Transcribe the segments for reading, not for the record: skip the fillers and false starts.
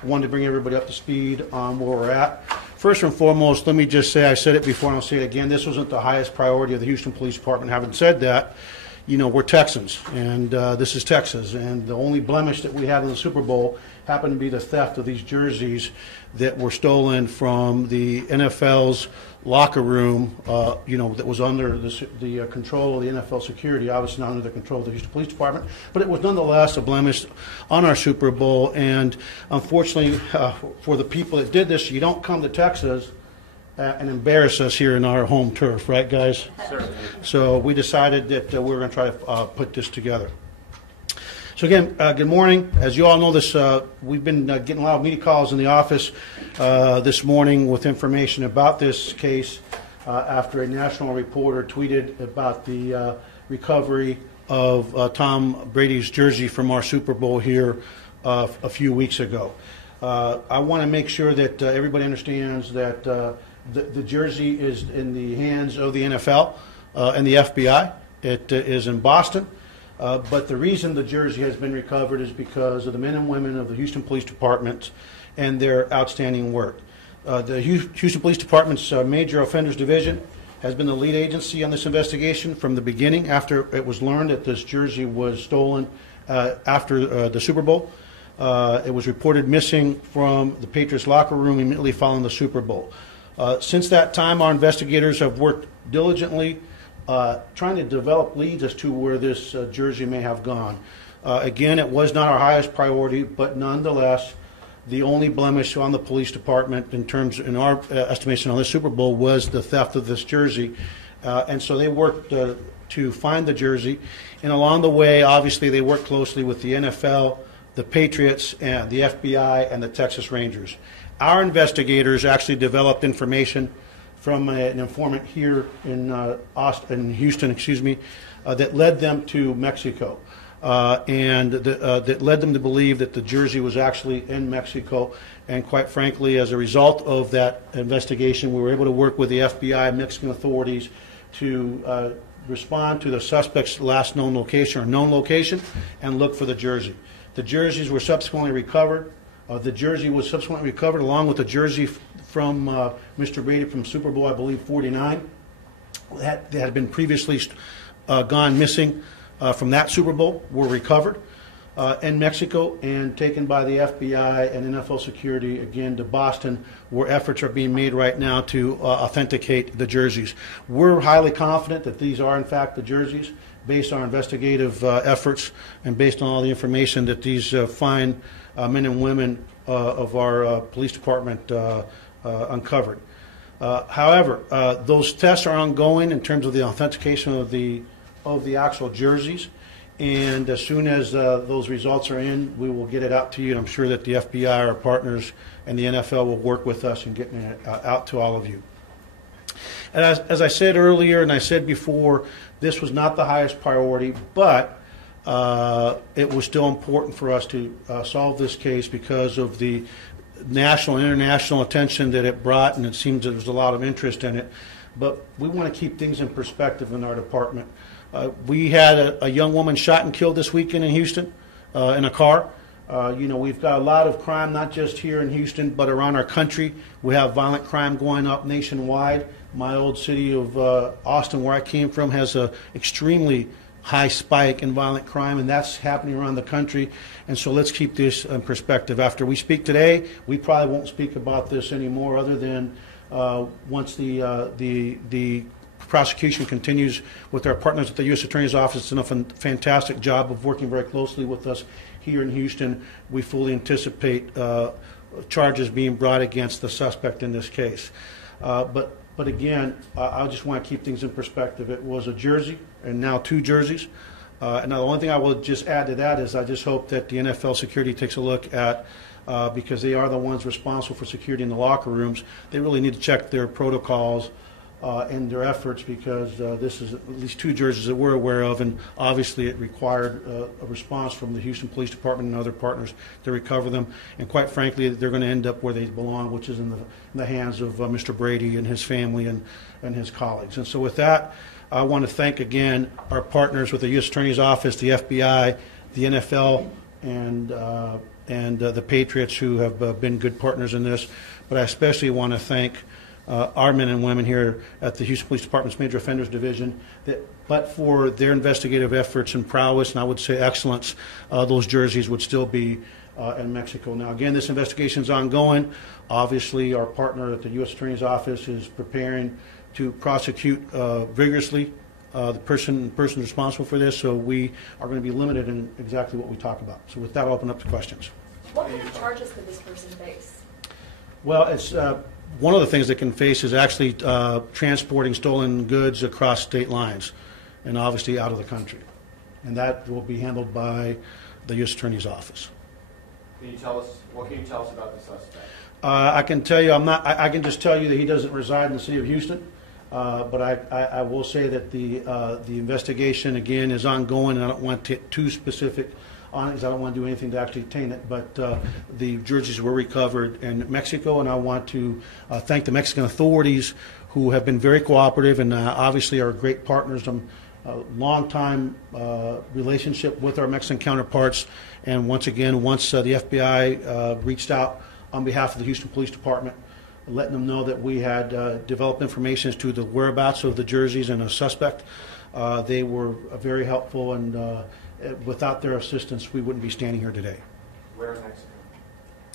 I wanted to bring everybody up to speed on where we're at. First and foremost, let me just say, I said it before and I'll say it again, this wasn't the highest priority of the Houston Police Department. Having said that, you know, we're Texans, and this is Texas, and the only blemish that we had in the Super Bowl happened to be the theft of these jerseys that were stolen from the NFL's locker room, you know, that was under the control of the NFL security, obviously not under the control of the Houston Police Department, but it was nonetheless a blemish on our Super Bowl. And unfortunately, for the people that did this, you don't come to Texas and embarrass us here in our home turf, right, guys? Certainly. So we decided that we were going to try to put this together. So again, good morning. As you all know, we've been getting a lot of media calls in the office this morning with information about this case after a national reporter tweeted about the recovery of Tom Brady's jersey from our Super Bowl here a few weeks ago. I want to make sure that everybody understands that the jersey is in the hands of the NFL and the FBI. It is in Boston. But the reason the jersey has been recovered is because of the men and women of the Houston Police Department and their outstanding work. The Houston Police Department's Major Offenders Division has been the lead agency on this investigation from the beginning after it was learned that this jersey was stolen after the Super Bowl. It was reported missing from the Patriots locker room immediately following the Super Bowl. Since that time, our investigators have worked diligently trying to develop leads as to where this jersey may have gone. Again, it was not our highest priority, but nonetheless, the only blemish on the police department in our estimation on the Super Bowl was the theft of this jersey. And so they worked to find the jersey. And along the way, obviously, they worked closely with the NFL, the Patriots, and the FBI, and the Texas Rangers. Our investigators actually developed information from an informant here in Houston, that led them to Mexico, and that led them to believe that the jersey was actually in Mexico. And quite frankly, as a result of that investigation, we were able to work with the FBI and Mexican authorities to respond to the suspect's last known location or known location and look for the jersey. The jerseys were subsequently recovered. The jersey was subsequently recovered along with the jersey from Mr. Brady from Super Bowl, I believe, 49. That had been previously gone missing from that Super Bowl were recovered in Mexico and taken by the FBI and NFL security, again, to Boston, where efforts are being made right now to authenticate the jerseys. We're highly confident that these are, in fact, the jerseys based on our investigative efforts and based on all the information that these fine men and women of our police department uncovered. However, those tests are ongoing in terms of the authentication of the actual jerseys, and as soon as those results are in, we will get it out to you. And I'm sure that the FBI, our partners, and the NFL will work with us in getting it out to all of you. And as I said earlier, and I said before, this was not the highest priority, but it was still important for us to solve this case because of the national and international attention that it brought, and it seems that there's a lot of interest in it. But we want to keep things in perspective in our department. We had a young woman shot and killed this weekend in Houston in a car. You know, we've got a lot of crime, not just here in Houston, but around our country. We have violent crime going up nationwide. My old city of Austin, where I came from, has an extremely high spike in violent crime, and that's happening around the country. And so let's keep this in perspective. After we speak today, we probably won't speak about this anymore, other than once the prosecution continues with our partners at the U.S. Attorney's Office. It's done a fantastic job of working very closely with us here in Houston. We fully anticipate charges being brought against the suspect in this case. But again, I just want to keep things in perspective. It was a jersey, and now two jerseys. And the only thing I will just add to that is I just hope that the NFL security takes a look at, because they are the ones responsible for security in the locker rooms, they really need to check their protocols and their efforts, because this is at least two jerseys that we're aware of, and obviously it required a response from the Houston Police Department and other partners to recover them. And quite frankly, they're going to end up where they belong, which is in the hands of Mr. Brady and his family and his colleagues. And so with that, I want to thank again our partners with the U.S. Attorney's Office, the FBI, the NFL, and the Patriots, who have been good partners in this. But I especially want to thank our men and women here at the Houston Police Department's Major Offenders Division, but for their investigative efforts and prowess, and I would say excellence, those jerseys would still be in Mexico. Now, again, this investigation is ongoing. Obviously, our partner at the U.S. Attorney's Office is preparing to prosecute vigorously the person responsible for this, so we are going to be limited in exactly what we talk about. So with that, I'll open up to questions. What kind of charges could this person face? Well, it's one of the things they can face is actually transporting stolen goods across state lines and obviously out of the country. And that will be handled by the U.S. Attorney's Office. Can you tell us, what can you tell us about the suspect? I can tell you, I can just tell you that he doesn't reside in the city of Houston. But I will say that the investigation, again, is ongoing, and I don't want to get too specific on it because I don't want to do anything to actually taint it. But the jerseys were recovered in Mexico, and I want to thank the Mexican authorities who have been very cooperative and obviously are great partners. A long-time relationship with our Mexican counterparts. And once again, once the FBI reached out on behalf of the Houston Police Department, letting them know that we had developed information as to the whereabouts of the jerseys and a suspect. They were very helpful, and without their assistance, we wouldn't be standing here today. Where in Mexico?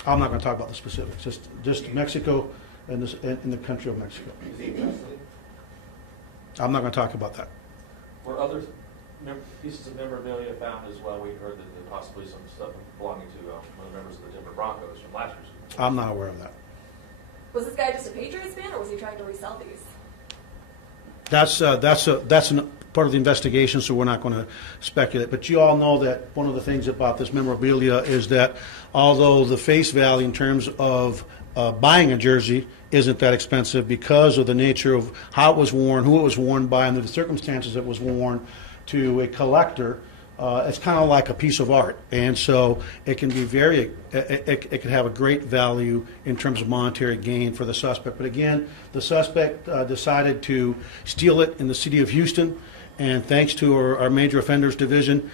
I'm not going to talk about the specifics, just Mexico and in the country of Mexico. Is he in custody? I'm not going to talk about that. Were other pieces of memorabilia found as well? We heard that there possibly some stuff belonging to one of the members of the Denver Broncos from last year's season. I'm not aware of that. Was this guy just a Patriots fan, or was he trying to resell these? That's part of the investigation, so we're not going to speculate. But you all know that one of the things about this memorabilia is that although the face value in terms of buying a jersey isn't that expensive, because of the nature of how it was worn, who it was worn by, and the circumstances it was worn, to a collector, it's kind of like a piece of art, and so it can be it can have a great value in terms of monetary gain for the suspect. But again, the suspect decided to steal it in the city of Houston, and thanks to our Major Offenders Division,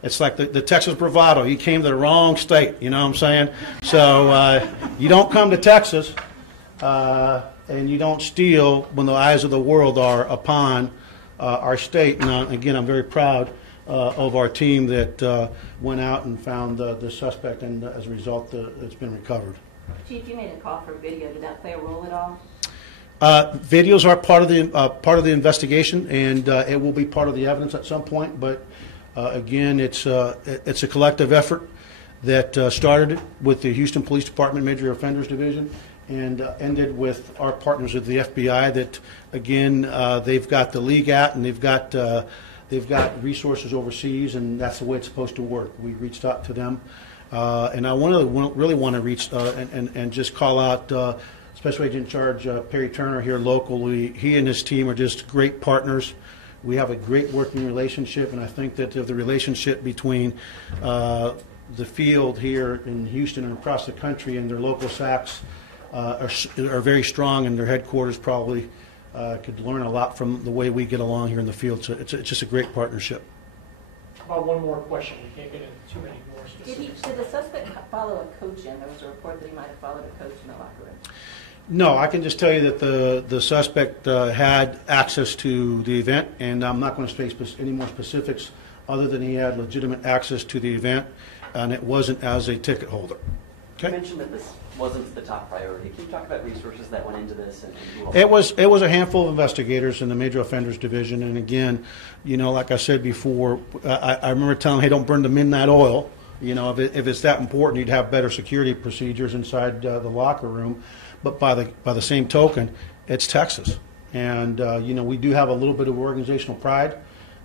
it's like the Texas bravado. He came to the wrong state, you know what I'm saying? So you don't come to Texas and you don't steal when the eyes of the world are upon our state. And again, I'm very proud of our team that went out and found the suspect, and as a result, it's been recovered. Chief, you made a call for video. Did that play a role at all? Videos are part of the investigation, and it will be part of the evidence at some point. But again, it's a collective effort that started with the Houston Police Department Major Offenders Division and ended with our partners at the FBI. That again, they've got the league at, and they've got resources overseas, and that's the way it's supposed to work. We reached out to them, and I really want to reach and just call out Special Agent in Charge Perry Turner here locally. He and his team are just great partners. We have a great working relationship, and I think that the relationship between the field here in Houston and across the country and their local SACs are very strong, and their headquarters probably could learn a lot from the way we get along here in the field. So it's just a great partnership. About one more question. We can't get into too many more specifics. Did the suspect follow a coach in? There was a report that he might have followed a coach in the locker room. No, I can just tell you that the suspect had access to the event, and I'm not going to say any more specifics other than he had legitimate access to the event, and it wasn't as a ticket holder. Okay? You mentioned that this wasn't the top priority. Can you talk about resources that went into this? And It was a handful of investigators in the Major Offenders Division, and again, like I said before, I remember telling them, hey, don't burn the midnight oil. If it's that important, you'd have better security procedures inside the locker room. But by the same token, it's Texas, and we do have a little bit of organizational pride.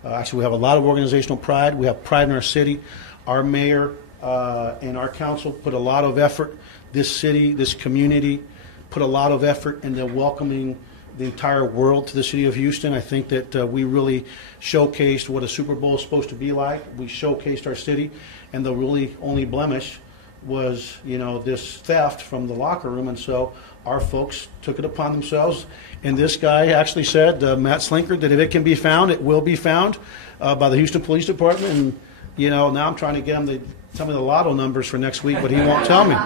Actually, we have a lot of organizational pride. We have pride in our city. Our mayor and our council put a lot of effort. This city, this community, put a lot of effort into welcoming the entire world to the city of Houston. I think that we really showcased what a Super Bowl is supposed to be like. We showcased our city, and the really only blemish was, this theft from the locker room, and so our folks took it upon themselves. And this guy actually said, Matt Slinker, that if it can be found, it will be found by the Houston Police Department. And now I'm trying to get him to tell me the lotto numbers for next week, but he won't tell me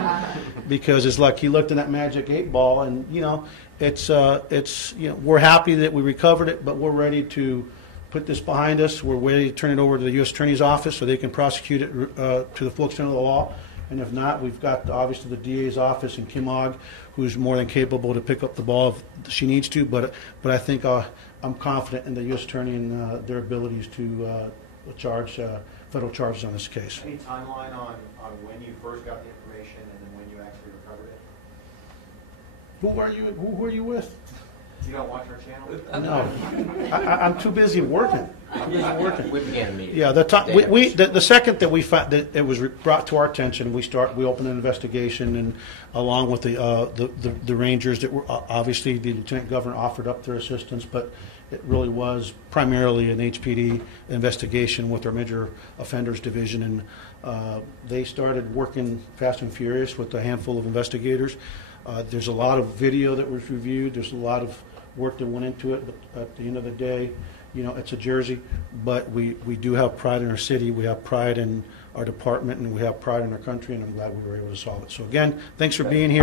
because it's like he looked in that magic 8 ball, and it's we're happy that we recovered it, but we're ready to put this behind us. We're ready to turn it over to the U.S. Attorney's Office so they can prosecute it to the full extent of the law. And if not, we've got obviously the DA's office and Kim Ogg, who's more than capable to pick up the ball if she needs to. But I think I'm confident in the U.S. Attorney and their abilities to charge federal charges on this case. Any timeline on when you first got the information and then when you actually recovered it? Who are you with? You don't watch our channel? No, I'm too busy working. I'm busy working. We began a meeting. Yeah, the second that we found that it was brought to our attention, we opened an investigation, and along with the Rangers, that were obviously the Lieutenant Governor offered up their assistance, but it really was primarily an HPD investigation with our Major Offenders Division, and they started working fast and furious with a handful of investigators. There's a lot of video that was reviewed. There's a lot of work that went into it, but at the end of the day, it's a Jersey, but we do have pride in our city, we have pride in our department, and we have pride in our country, and I'm glad we were able to solve it. So again, thanks for being here.